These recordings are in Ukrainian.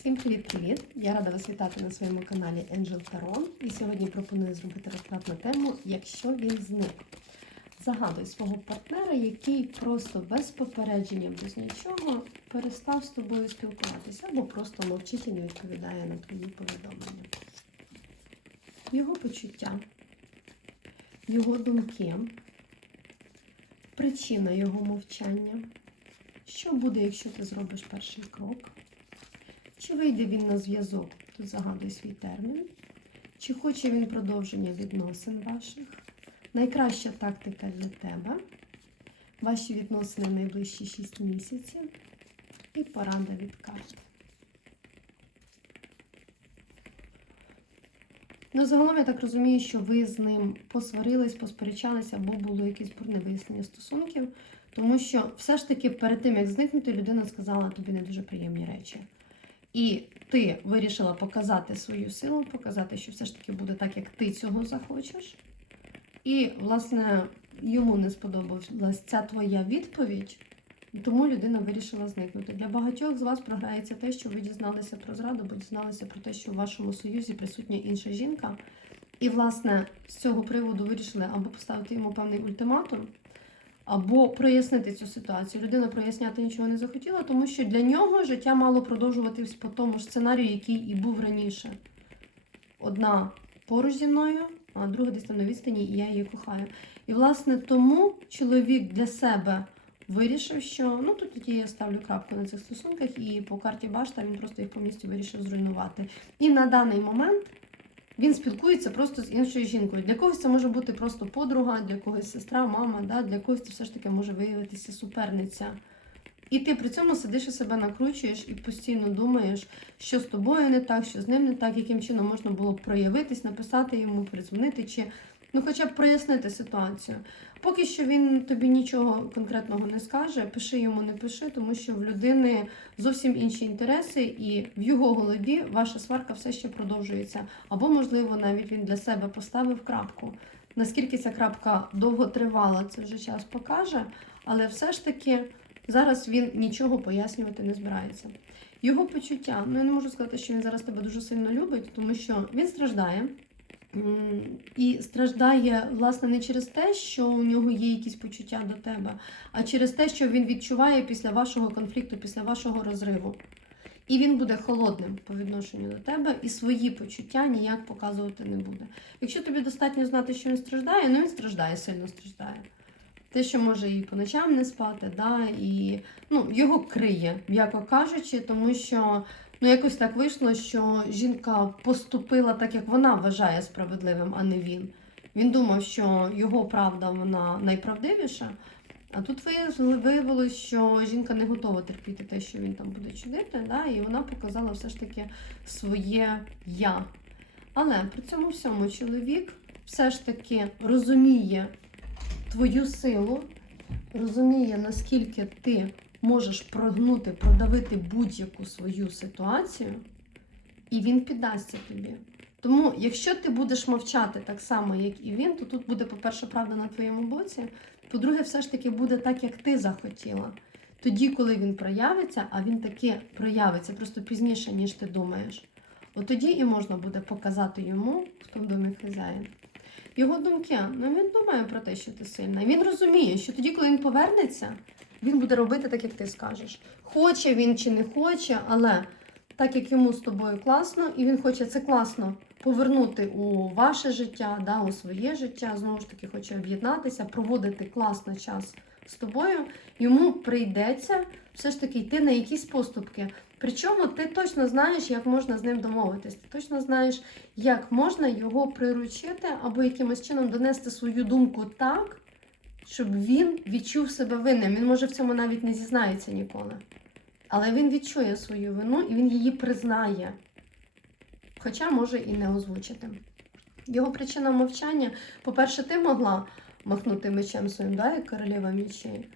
Всім привіт-привіт! Я рада вас вітати на своєму каналі Angel Taron. І сьогодні пропоную зробити розклад на тему Якщо він зник. Загадуй свого партнера, який просто без попередження, без нічого перестав з тобою спілкуватися або просто мовчить і не відповідає на твої повідомлення. Його почуття, його думки, причина його мовчання. Що буде, якщо ти зробиш перший крок? Чи вийде він на зв'язок? Тут загадуй свій термін. Чи хоче він продовження відносин ваших? Найкраща тактика для тебе. Ваші відносини в найближчі 6 місяців. І порада від карт. Ну, загалом я так розумію, що ви з ним посварились, посперечалися, або було якесь бурне вияснення стосунків, тому що все ж таки перед тим, як зникнути, людина сказала тобі не дуже приємні речі. І ти вирішила показати свою силу, показати, що все ж таки буде так, як ти цього захочеш. І, власне, йому не сподобалась ця твоя відповідь, тому людина вирішила зникнути. Для багатьох з вас програється те, що ви дізналися про зраду, бо дізналися про те, що в вашому союзі присутня інша жінка. І, власне, з цього приводу вирішили або поставити йому певний ультиматум, або прояснити цю ситуацію. Людина проясняти нічого не захотіла, тому що для нього життя мало продовжуватись по тому ж сценарію, який і був раніше. Одна поруч зі мною, а друга десь там на відстані, і я її кохаю. І, власне, тому чоловік для себе вирішив, що ну тут я ставлю крапку на цих стосунках, і по карті башта він просто їх повністю вирішив зруйнувати. І на даний момент він спілкується просто з іншою жінкою. Для когось це може бути просто подруга, для когось сестра, мама, да? для когось це все ж таки може виявитися суперниця. І ти при цьому сидиш і себе накручуєш і постійно думаєш, що з тобою не так, що з ним не так, яким чином можна було б проявитись, написати йому, передзвонити, чи ну хоча б прояснити ситуацію. Поки що він тобі нічого конкретного не скаже, пиши йому, не пиши, тому що в людини зовсім інші інтереси, і в його голові ваша сварка все ще продовжується. Або, можливо, навіть він для себе поставив крапку. Наскільки ця крапка довго тривала, це вже час покаже, але все ж таки зараз він нічого пояснювати не збирається. Його почуття, ну я не можу сказати, що він зараз тебе дуже сильно любить, тому що він страждає. І страждає, власне, не через те, що у нього є якісь почуття до тебе, а через те, що він відчуває після вашого конфлікту, після вашого розриву. І він буде холодним по відношенню до тебе, і свої почуття ніяк показувати не буде. Якщо тобі достатньо знати, що він страждає, ну він страждає, сильно страждає. Те, що може і по ночам не спати, да, і ну, його криє, м'яко кажучи, тому що ну, якось так вийшло, що жінка поступила так, як вона вважає справедливим, а не він. Він думав, що його правда вона найправдивіша. А тут виявилось, що жінка не готова терпіти те, що він там буде чудити, да, і вона показала все ж таки своє я. Але при цьому всьому чоловік все ж таки розуміє твою силу, розуміє, наскільки ти можеш прогнути, продавити будь-яку свою ситуацію, і він піддасться тобі. Тому, якщо ти будеш мовчати так само, як і він, то тут буде, по-перше, правда на твоєму боці. По-друге, все ж таки буде так, як ти захотіла. Тоді, коли він проявиться, а він таки проявиться просто пізніше, ніж ти думаєш. От тоді і можна буде показати йому, хто в домі хазяїн. Його думки, ну він думає про те, що ти сильна. Він розуміє, що тоді, коли він повернеться, він буде робити так, як ти скажеш. Хоче він чи не хоче, але так як йому з тобою класно, і він хоче це класно повернути у ваше життя, да, у своє життя, знову ж таки, хоче об'єднатися, проводити класно час з тобою, йому прийдеться все ж таки йти на якісь поступки. Причому ти точно знаєш, як можна з ним домовитись. Ти точно знаєш, як можна його приручити або якимось чином донести свою думку так, щоб він відчув себе винним. Він може в цьому навіть не зізнається ніколи. Але він відчує свою вину і він її признає. Хоча може і не озвучити. Його причина мовчання, по-перше, ти могла махнути мечем своїм, да, як королева мечей.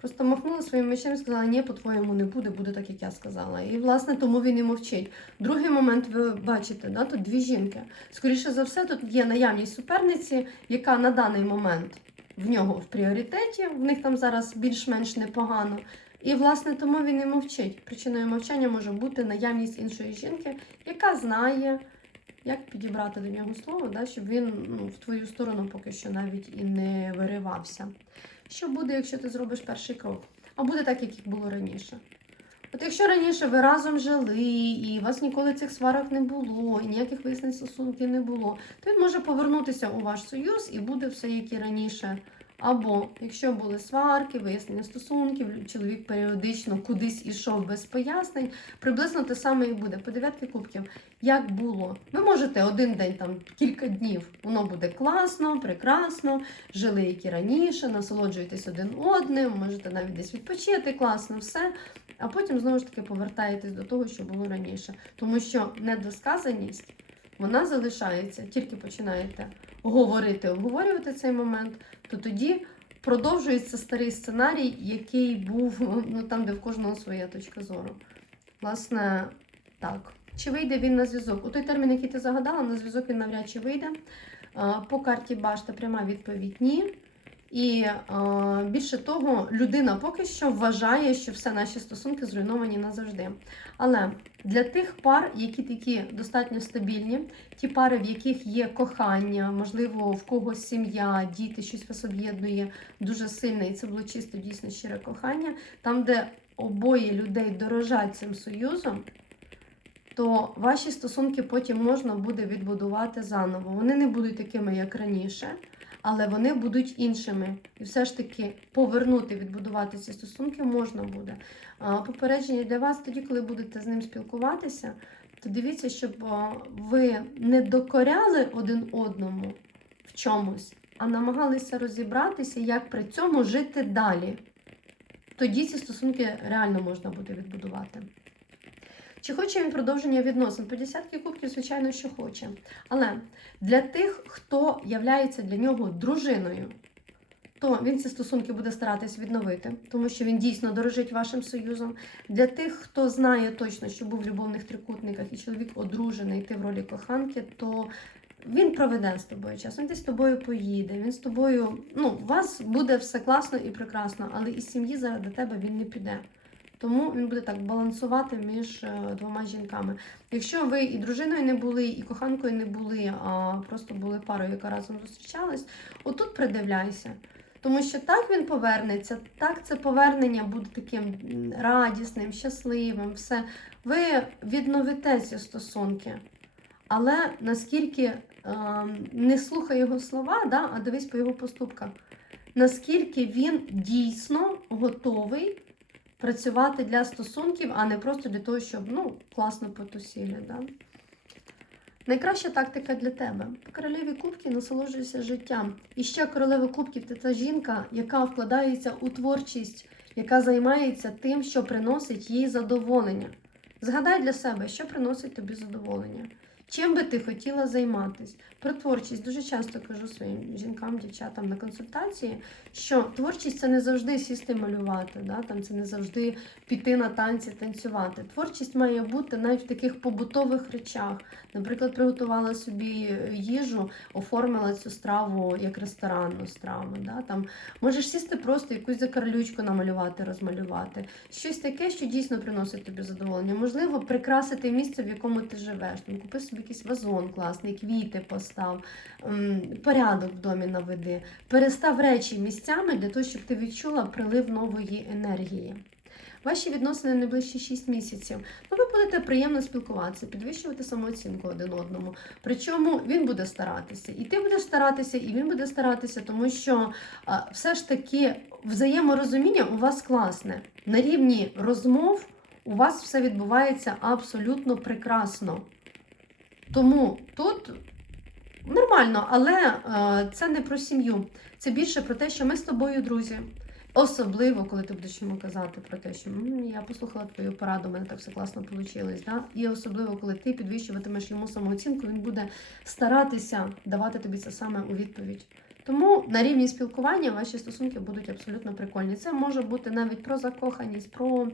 Просто махнула своїм мечем і сказала, ні, по-твоєму не буде, буде так, як я сказала. І, власне, тому він і мовчить. Другий момент, ви бачите, да, тут дві жінки. Скоріше за все, тут є наявність суперниці, яка на даний момент в нього в пріоритеті, в них там зараз більш-менш непогано. І, власне, тому він і мовчить. Причиною мовчання може бути наявність іншої жінки, яка знає, як підібрати до нього слово, да, щоб він ну, в твою сторону поки що навіть і не виривався. Що буде, якщо ти зробиш перший крок? А буде так, як було раніше. От якщо раніше ви разом жили, і у вас ніколи цих сварок не було, і ніяких вияснень стосунків не було, то він може повернутися у ваш союз і буде все як і раніше. Або якщо були сварки, вияснення стосунків, чоловік періодично кудись ішов без пояснень, приблизно те саме і буде. По дев'ятки кубків, як було. Ви можете один день, там кілька днів, воно буде класно, прекрасно, жили як і раніше, насолоджуєтесь один одним, можете навіть десь відпочити, класно, все. А потім знову ж таки повертаєтесь до того, що було раніше. Тому що недосказаність вона залишається, тільки починаєте говорити, обговорювати цей момент, то тоді продовжується старий сценарій, який був ну, там, де в кожного своя точка зору. Власне, так. Чи вийде він на зв'язок? У той термін, який ти загадала, на зв'язок він навряд чи вийде. По карті Башта пряма відповідь ні. І а, більше того, людина поки що вважає, що все наші стосунки зруйновані назавжди. Але для тих пар, які такі достатньо стабільні, ті пари, в яких є кохання, можливо, в когось сім'я, діти, щось вас об'єднує дуже сильне, і це було чисто дійсно щире кохання, там, де обоє людей дорожать цим союзом, то ваші стосунки потім можна буде відбудувати заново. Вони не будуть такими, як раніше, але вони будуть іншими. І все ж таки повернути, відбудувати ці стосунки можна буде. Попередження для вас тоді, коли будете з ним спілкуватися, то дивіться, щоб ви не докоряли один одному в чомусь, а намагалися розібратися, як при цьому жити далі. Тоді ці стосунки реально можна буде відбудувати. Чи хоче він продовження відносин? По десятки кубків, звичайно, що хоче. Але для тих, хто являється для нього дружиною, то він ці стосунки буде старатись відновити, тому що він дійсно дорожить вашим союзом. Для тих, хто знає точно, що був в любовних трикутниках і чоловік одружений, ти в ролі коханки, то він проведе з тобою час, він десь з тобою поїде, він з тобою, ну, у вас буде все класно і прекрасно, але із сім'ї заради тебе він не піде. Тому він буде так балансувати між е, двома жінками. Якщо ви і дружиною не були, і коханкою не були, а просто були парою, яка разом зустрічалась, отут придивляйся. Тому що так він повернеться, так це повернення буде таким радісним, щасливим, все. Ви відновите ці стосунки. Але наскільки ем, не слухай його слова, да, а дивись по його поступках, наскільки він дійсно готовий працювати для стосунків, а не просто для того, щоб ну, класно потусіли. Да? Найкраща тактика для тебе. По королеві кубків насолоджуйся життям. І ще королева кубків це та жінка, яка вкладається у творчість, яка займається тим, що приносить їй задоволення. Згадай для себе, що приносить тобі задоволення. Чим би ти хотіла займатися? Про творчість дуже часто кажу своїм жінкам, дівчатам на консультації, що творчість це не завжди сісти малювати, да? там це не завжди піти на танці, танцювати. Творчість має бути навіть в таких побутових речах. Наприклад, приготувала собі їжу, оформила цю страву як ресторанну страву. Да? Там можеш сісти просто якусь закарлючку намалювати, розмалювати. Щось таке, що дійсно приносить тобі задоволення. Можливо, прикрасити місце, в якому ти живеш. Там купи собі якийсь вазон класний, квіти постав, порядок в домі наведи. Перестав речі місцями для того, щоб ти відчула прилив нової енергії. Ваші відносини найближчі 6 місяців. Ну, ви будете приємно спілкуватися, підвищувати самооцінку один одному. Причому він буде старатися, і ти будеш старатися, і він буде старатися, тому що а, все ж таки взаєморозуміння у вас класне. На рівні розмов у вас все відбувається абсолютно прекрасно. Тому тут нормально, але е, це не про сім'ю. Це більше про те, що ми з тобою друзі. Особливо, коли ти будеш йому казати про те, що я послухала твою пораду, у мене так все класно вийшло. Да? І особливо, коли ти підвищуватимеш йому самооцінку, він буде старатися давати тобі це саме у відповідь. Тому на рівні спілкування ваші стосунки будуть абсолютно прикольні. Це може бути навіть про закоханість, про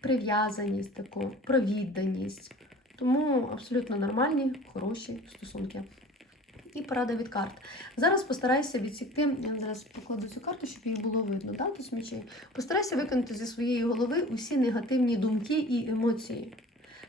прив'язаність, таку, про відданість. Тому абсолютно нормальні, хороші стосунки. І порада від карт. Зараз постарайся відсікти, я зараз покладу цю карту, щоб її було видно, да, тут мечей. Постарайся викинути зі своєї голови усі негативні думки і емоції.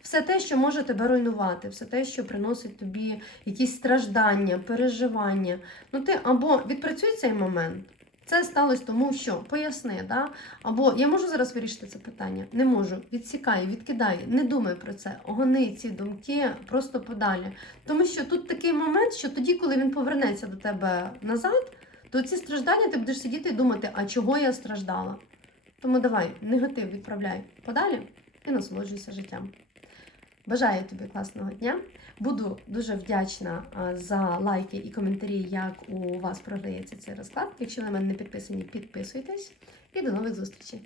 Все те, що може тебе руйнувати, все те, що приносить тобі якісь страждання, переживання. Ну ти або відпрацюй цей момент. Це сталося тому, що поясни, да? або я можу зараз вирішити це питання? Не можу. Відсікай, відкидай, не думай про це, гони ці думки просто подалі. Тому що тут такий момент, що тоді, коли він повернеться до тебе назад, то ці страждання ти будеш сидіти і думати, а чого я страждала? Тому давай, негатив відправляй подалі і насолоджуйся життям. Бажаю тобі класного дня. Буду дуже вдячна за лайки і коментарі, як у вас продається цей розклад. Якщо ви на мене не підписані, підписуйтесь. І до нових зустрічей!